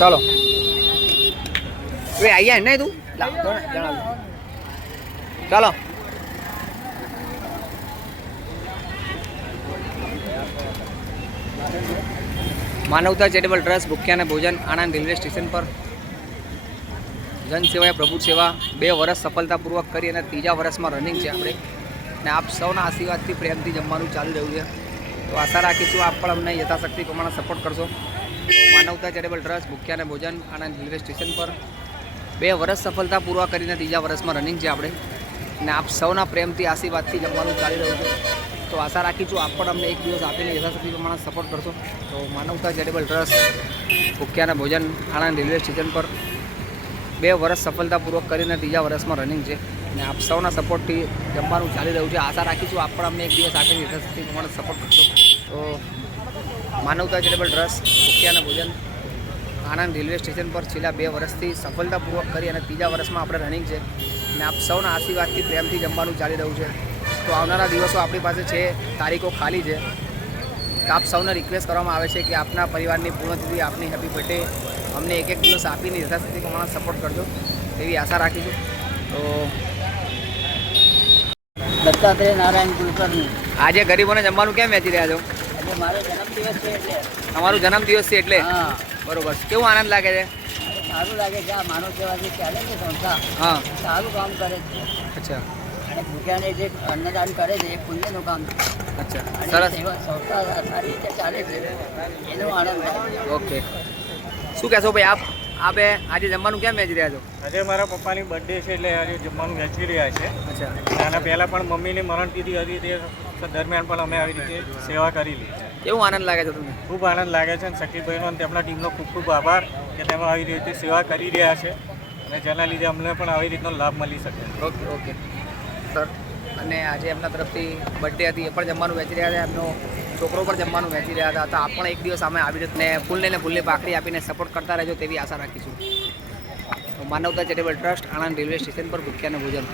ચાલો હવે આવી જાય ને તું જણાવ ચાલો માનવતા ચેરિટેબલ ટ્રસ્ટ ભૂખ્યા અને ભોજન આણંદ રેલવે સ્ટેશન પર જનસેવા પ્રભુ સેવા 2 વર્ષ સફળતાપૂર્વક કરી અને 3જા વર્ષમાં રનિંગ છે આપણે ને આપ સૌના આશીર્વાદથી પ્રેમથી જમવાનું ચાલી રહ્યું છે તો આશા રાખીશું આપ પણ અમને યથાશક્તિ પ્રમાણે સપોર્ટ કરશો માનવતા ચેરિટેબલ ટ્રસ્ટ ભૂખ્યા અને ભોજન આણંદ રેલવે સ્ટેશન પર 2 વર્ષ સફળતાપૂર્વક કરીને 3જા વર્ષમાં રનિંગ છે આપણે ને આપ સૌના પ્રેમથી આશીર્વાદથી જમવાનું ચાલી રહ્યું છે તો આશા રાખીશું આપ પણ અમને એક દિવસ આપીને યથાશક્તિ પ્રમાણે સપોર્ટ કરશો તો માનવતા ચેરિટેબલ ટ્રસ્ટ ભૂખ્યા અને ભોજન આણંદ રેલવે સ્ટેશન પર 2 વર્ષ સફળતાપૂર્વક કરીને 3જા વર્ષમાં રનિંગ છે અને આપ સૌના સપોર્ટથી જમવાનું ચાલી રહ્યું છે આશા રાખીશું આપ પણ અમને એક દિવસ આપીને યથાશક્તિ પ્રમાણે સપોર્ટ કરશો તો માનવતા ચેરિટેબલ ટ્રસ્ટ ભૂખ્યા અને ભોજન આણંદ રેલવે સ્ટેશન પર છેલ્લા 2 વર્ષથી સફળતાપૂર્વક કરી અને 3જા વર્ષમાં આપણે રનિંગ છે અને આપ સૌના આશીર્વાદથી પ્રેમથી જમવાનું ચાલી રહ્યું છે તો આવનારા દિવસો આપણી પાસે છે તારીખો ખાલી છે તો આપ સૌને રિક્વેસ્ટ કરવામાં આવે છે કે આપના પરિવારની પૂર્ણતિથિ આપની હેપી બર્થડે અમને એક દિવસ આપીને યથાશક્તિ પ્રમાણે સપોર્ટ કરજો એવી આશા રાખીશું તો દત્તાત્રેય નારાયણ કુલકર્ણી આજે ગરીબોને જમવાનું કેમ વેચી રહ્યા છો આજે મારો જન્મદિવસ છે એટલે તમારું જન્મદિવસ છે એટલે હા બરોબર કેવું આનંદ લાગે છે સારું લાગે છે આ માનવ સેવાથી ચાલે છે સંસ્થા હા સારું કામ કરે છે અચ્છા અને ભૂખ્યાને જે અન્નદાન કરે છે એ પુણ્યનું કામ છે અચ્છા અને સરસ સેવા સંસ્થા સારી રીતે ચાલે છે એનો આનંદ થાય ઓકે શું કહેશો ભાઈ આપે આજે જમવાનું કેમ વેચી રહ્યા છો આજે મારા પપ્પાની બર્થડે છે એટલે આજે જમવાનું વેચી રહ્યા છે અચ્છા આના પહેલાં પણ મમ્મીની મરણતિથિ હતી તે દરમિયાન પણ અમે આવી રીતે સેવા કરેલી છે કેવું આનંદ લાગે છે તમને ખૂબ આનંદ લાગે છે અને શકીભાઈનો અને તેમના ટીમનો ખૂબ ખૂબ આભાર કે તેમાં આવી રીતે સેવા કરી રહ્યા છે અને જેના લીધે અમને પણ આવી રીતનો લાભ મળી શકે ઓકે ઓકે સર અને આજે એમના તરફથી બર્થડે હતી એ પણ જમવાનું વેચી રહ્યા હતા એમનો છોકરો પણ જમવાનું વેચી રહ્યા હતા તો આપ પણ એક દિવસ અમે આવી રીતે ફૂલની પાકડી આપીને સપોર્ટ કરતા રહેજો તેવી આશા રાખીશું તો માનવતા charitable trust Anand railway station પર ભૂખ્યા અને ભોજન